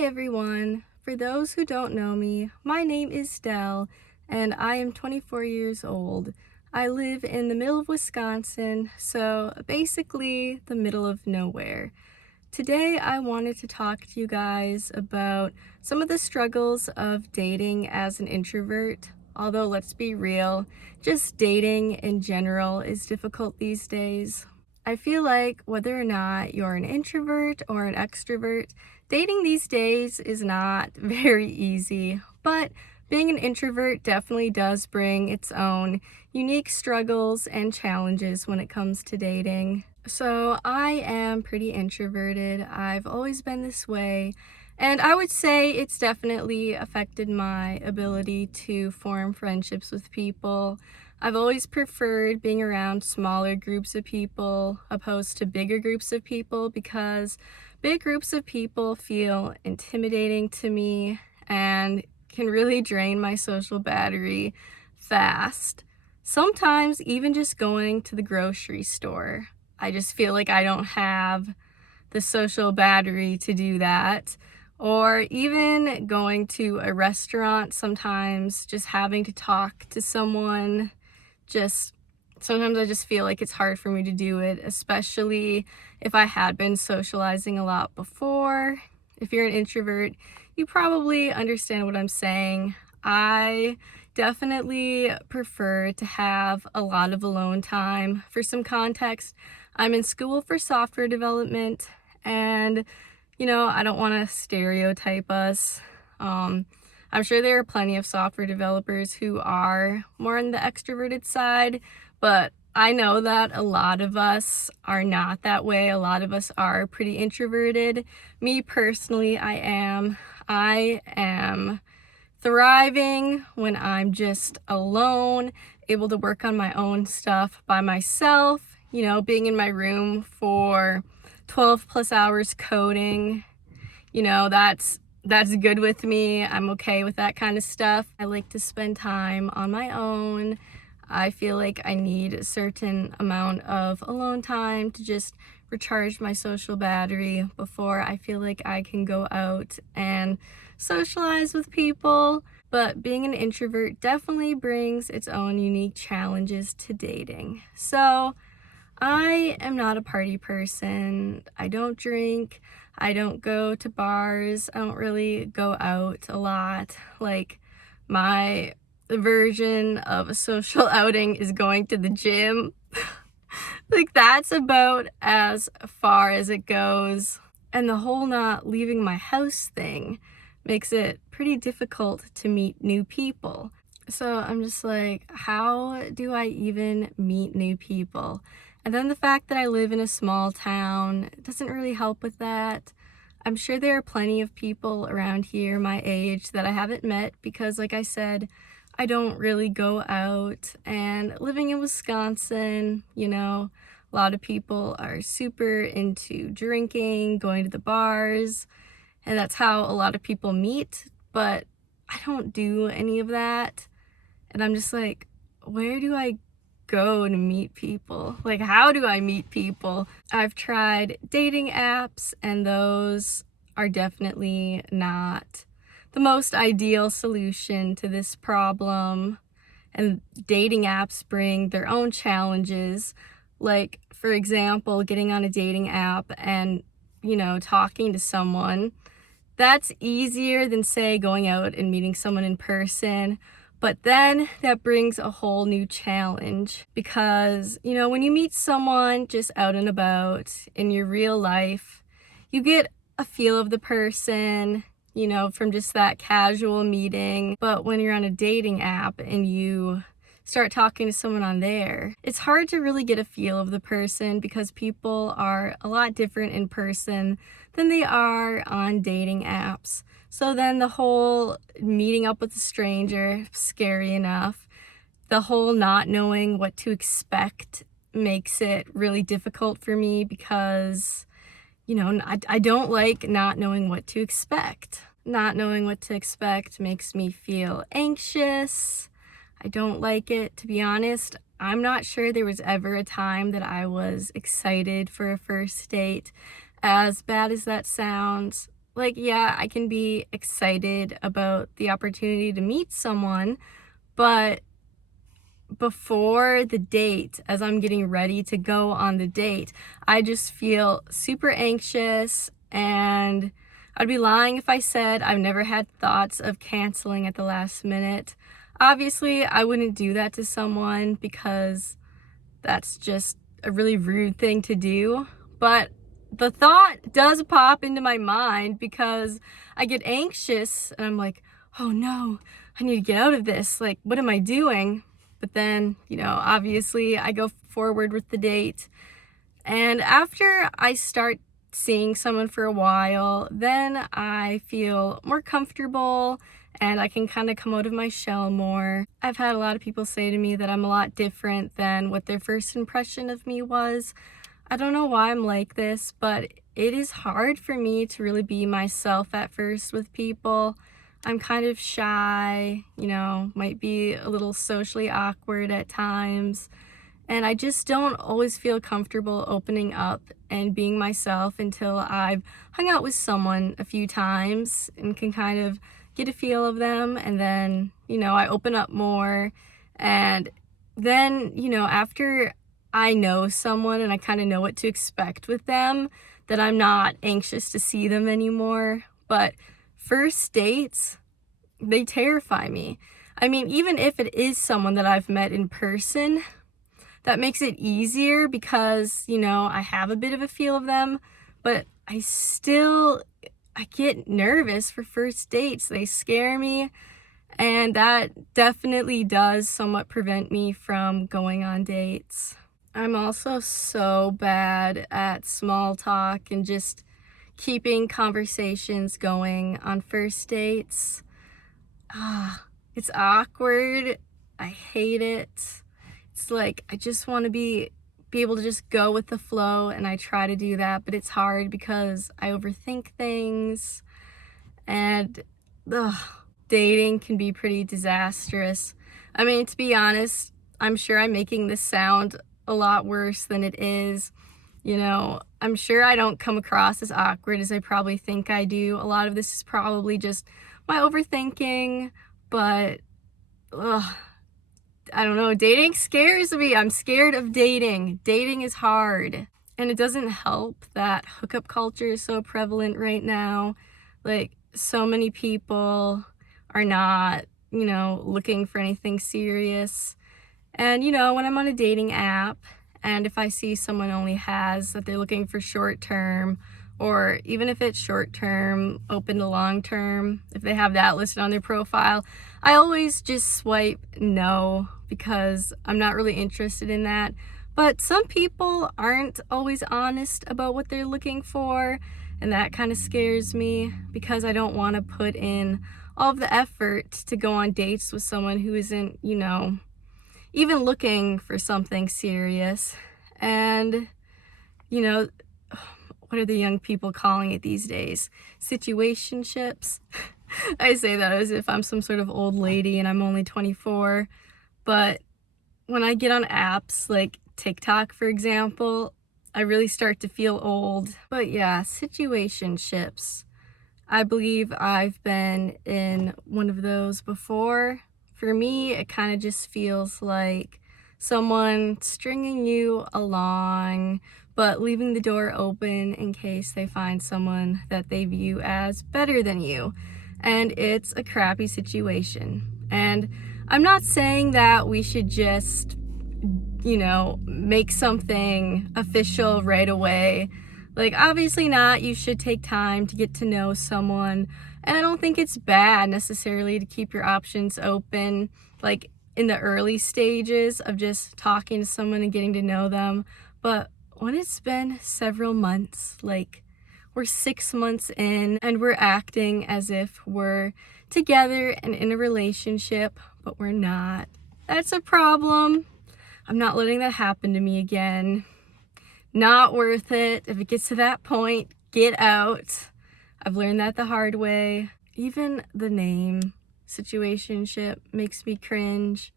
Hi everyone. For those who don't know me, my name is Stell and I am 24 years old. I live in the middle of Wisconsin, so basically the middle of nowhere. Today I wanted to talk to you guys about some of the struggles of dating as an introvert. Although let's be real, just dating in general is difficult these days. I feel like whether or not you're an introvert or an extrovert, dating these days is not very easy, but being an introvert definitely does bring its own unique struggles and challenges when it comes to dating. So I am pretty introverted. I've always been this way, and I would say it's definitely affected my ability to form friendships with people. I've always preferred being around smaller groups of people opposed to bigger groups of people because big groups of people feel intimidating to me and can really drain my social battery fast. Sometimes even just going to the grocery store, I just feel like I don't have the social battery to do that. Or even going to a restaurant, sometimes just having to talk to someone, just sometimes I just feel like it's hard for me to do it, especially if I had been socializing a lot before. If you're an introvert, you probably understand what I'm saying. I definitely prefer to have a lot of alone time. For some context, I'm in school for software development, and I don't want to stereotype us. I'm sure there are plenty of software developers who are more on the extroverted side, but I know that a lot of us are not that way. A lot of us are pretty introverted. Me personally, I am. I am thriving when I'm just alone, able to work on my own stuff by myself, being in my room for 12 plus hours coding, that's good with me. I'm okay with that kind of stuff. I like to spend time on my own. I feel like I need a certain amount of alone time to just recharge my social battery before I feel like I can go out and socialize with people. But being an introvert definitely brings its own unique challenges to dating. So I am not a party person. I don't drink. I don't go to bars. I don't really go out a lot. Like, my version of a social outing is going to the gym. Like, that's about as far as it goes. And the whole not leaving my house thing makes it pretty difficult to meet new people. So I'm just like, how do I even meet new people? And then the fact that I live in a small town doesn't really help with that. I'm sure there are plenty of people around here my age that I haven't met because, like I said, I don't really go out. And living in Wisconsin, a lot of people are super into drinking, going to the bars, and that's how a lot of people meet. But I don't do any of that. And I'm just like, where do I go to meet people? Like, how do I meet people? I've tried dating apps, and those are definitely not the most ideal solution to this problem. And dating apps bring their own challenges. Like, for example, getting on a dating app and, talking to someone. That's easier than, say, going out and meeting someone in person. But then that brings a whole new challenge because, when you meet someone just out and about in your real life, you get a feel of the person, from just that casual meeting. But when you're on a dating app and you start talking to someone on there, it's hard to really get a feel of the person because people are a lot different in person than they are on dating apps. So then the whole meeting up with a stranger, scary enough, the whole not knowing what to expect makes it really difficult for me because, I don't like not knowing what to expect. Not knowing what to expect makes me feel anxious. I don't like it, to be honest. I'm not sure there was ever a time that I was excited for a first date. As bad as that sounds, like, yeah, I can be excited about the opportunity to meet someone, but before the date, as I'm getting ready to go on the date, I just feel super anxious, and I'd be lying if I said I've never had thoughts of canceling at the last minute. Obviously, I wouldn't do that to someone because that's just a really rude thing to do, but the thought does pop into my mind because I get anxious and I'm like, oh no, I need to get out of this. Like, what am I doing? But then, obviously I go forward with the date. And after I start seeing someone for a while, then I feel more comfortable and I can kind of come out of my shell more. I've had a lot of people say to me that I'm a lot different than what their first impression of me was. I don't know why I'm like this, but it is hard for me to really be myself at first with people. I'm kind of shy, might be a little socially awkward at times. And I just don't always feel comfortable opening up and being myself until I've hung out with someone a few times and can kind of get a feel of them. And then, I open up more. And then, after I know someone and I kind of know what to expect with them, that I'm not anxious to see them anymore. But first dates, they terrify me. I mean, even if it is someone that I've met in person, that makes it easier because, I have a bit of a feel of them, but I get nervous for first dates. They scare me, and that definitely does somewhat prevent me from going on dates. I'm also so bad at small talk and just keeping conversations going on first dates. It's awkward. I hate it. It's like I just want to be able to just go with the flow, and I try to do that, but it's hard because I overthink things, and dating can be pretty disastrous. I mean, to be honest, I'm sure I'm making this sound a lot worse than it is. I'm sure I don't come across as awkward as I probably think I do. A lot of this is probably just my overthinking, but I don't know, dating scares me. I'm scared of dating. Dating is hard. And it doesn't help that hookup culture is so prevalent right now. Like, so many people are not, looking for anything serious. And, when I'm on a dating app, and if I see someone only has that they're looking for short term, or even if it's short term, open to long term, if they have that listed on their profile, I always just swipe no because I'm not really interested in that. But some people aren't always honest about what they're looking for, and that kind of scares me because I don't want to put in all of the effort to go on dates with someone who isn't, even looking for something serious. And, what are the young people calling it these days? Situationships. I say that as if I'm some sort of old lady and I'm only 24. But when I get on apps like TikTok, for example, I really start to feel old. But yeah, situationships. I believe I've been in one of those before. For me, it kind of just feels like someone stringing you along, but leaving the door open in case they find someone that they view as better than you. And it's a crappy situation. And I'm not saying that we should just, make something official right away. Like, obviously not. You should take time to get to know someone. And I don't think it's bad necessarily to keep your options open, like in the early stages of just talking to someone and getting to know them. But when it's been several months, like we're 6 months in and we're acting as if we're together and in a relationship, but we're not, that's a problem. I'm not letting that happen to me again. Not worth it. If it gets to that point, get out. I've learned that the hard way. Even the name situationship makes me cringe.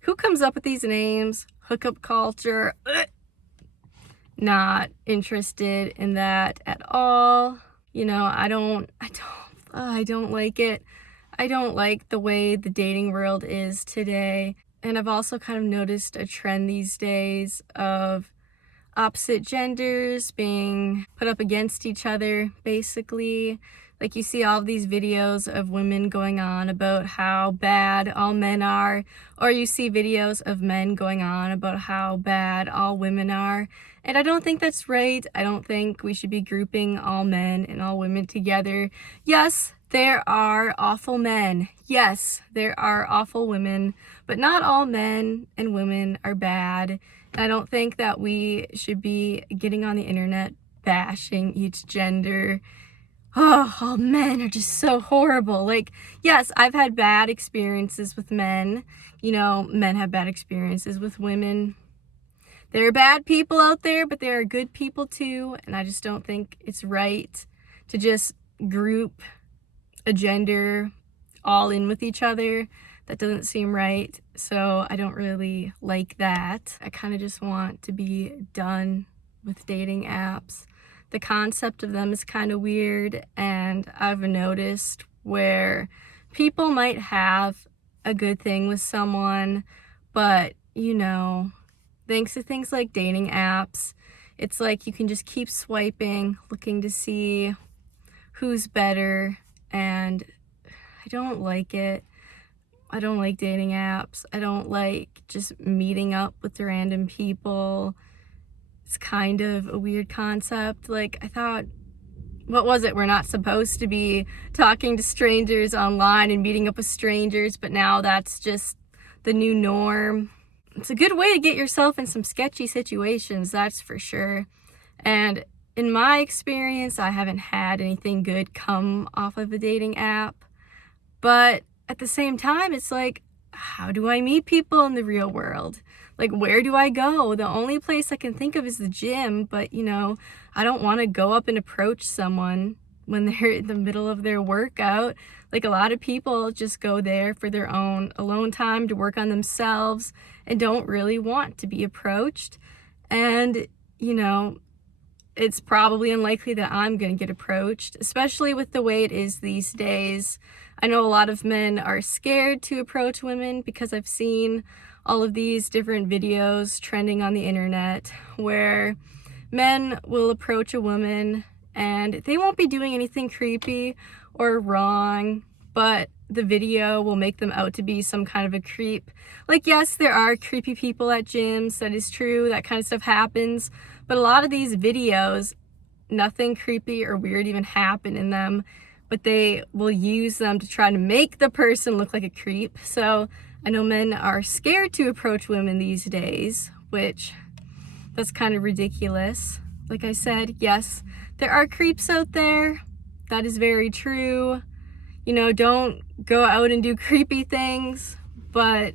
Who comes up with these names? Hookup culture. Ugh. Not interested in that at all. You know, I don't like it. I don't like the way the dating world is today. And I've also kind of noticed a trend these days of opposite genders being put up against each other, basically. Like, you see all of these videos of women going on about how bad all men are, or you see videos of men going on about how bad all women are. And I don't think that's right. I don't think we should be grouping all men and all women together. Yes, there are awful men. Yes, there are awful women, but not all men and women are bad. And I don't think that we should be getting on the internet bashing each gender. Oh, all men are just so horrible. Like, yes, I've had bad experiences with men. You know, men have bad experiences with women. There are bad people out there, but there are good people too. And I just don't think it's right to just group a gender all in with each other. That doesn't seem right. So I don't really like that. I kind of just want to be done with dating apps. The concept of them is kind of weird, and I've noticed where people might have a good thing with someone, but you know, thanks to things like dating apps, it's like you can just keep swiping, looking to see who's better, and I don't like it. I don't like dating apps. I don't like just meeting up with random people. It's kind of a weird concept. Like, I thought, what was it? We're not supposed to be talking to strangers online and meeting up with strangers, but now that's just the new norm. It's a good way to get yourself in some sketchy situations, that's for sure. And in my experience, I haven't had anything good come off of a dating app. But at the same time, it's like, how do I meet people in the real world? Like, where do I go? The only place I can think of is the gym, but you know, I don't want to go up and approach someone when they're in the middle of their workout. Like, a lot of people just go there for their own alone time to work on themselves and don't really want to be approached. And, you know, it's probably unlikely that I'm going to get approached, especially with the way it is these days. I know a lot of men are scared to approach women because I've seen all of these different videos trending on the internet where men will approach a woman and they won't be doing anything creepy or wrong, but the video will make them out to be some kind of a creep. Like, yes, there are creepy people at gyms, that is true, that kind of stuff happens, but a lot of these videos, nothing creepy or weird even happen in them, but they will use them to try to make the person look like a creep. So I know men are scared to approach women these days, which that's kind of ridiculous. Like I said, yes, there are creeps out there. That is very true. You know, don't go out and do creepy things, but,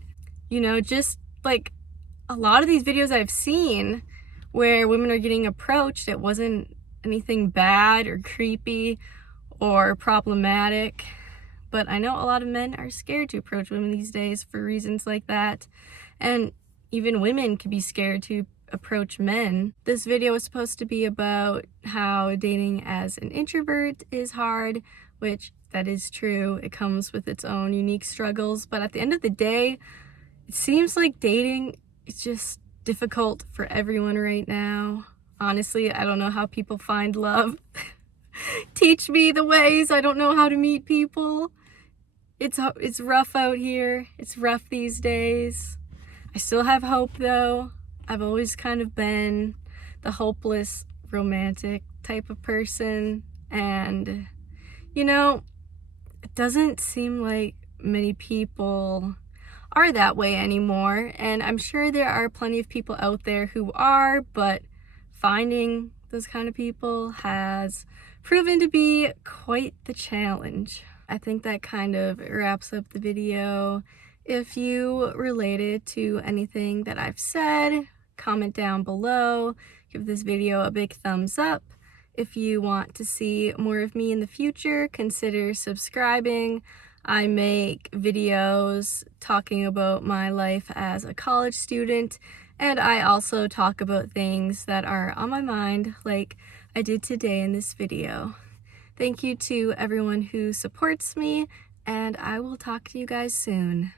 you know, just like a lot of these videos I've seen where women are getting approached, it wasn't anything bad or creepy or problematic. But I know a lot of men are scared to approach women these days for reasons like that. And even women can be scared to approach men. This video was supposed to be about how dating as an introvert is hard, which that is true. It comes with its own unique struggles. But at the end of the day, it seems like dating is just difficult for everyone right now. Honestly, I don't know how people find love. Teach me the ways. I don't know how to meet people. It's rough out here. It's rough these days. I still have hope though. I've always kind of been the hopeless romantic type of person, and you know, it doesn't seem like many people are that way anymore, and I'm sure there are plenty of people out there who are, but finding those kind of people has proven to be quite the challenge. I think that kind of wraps up the video. If you related to anything that I've said, comment down below, give this video a big thumbs up. If you want to see more of me in the future, consider subscribing. I make videos talking about my life as a college student, and I also talk about things that are on my mind, like I did today in this video. Thank you to everyone who supports me, and I will talk to you guys soon.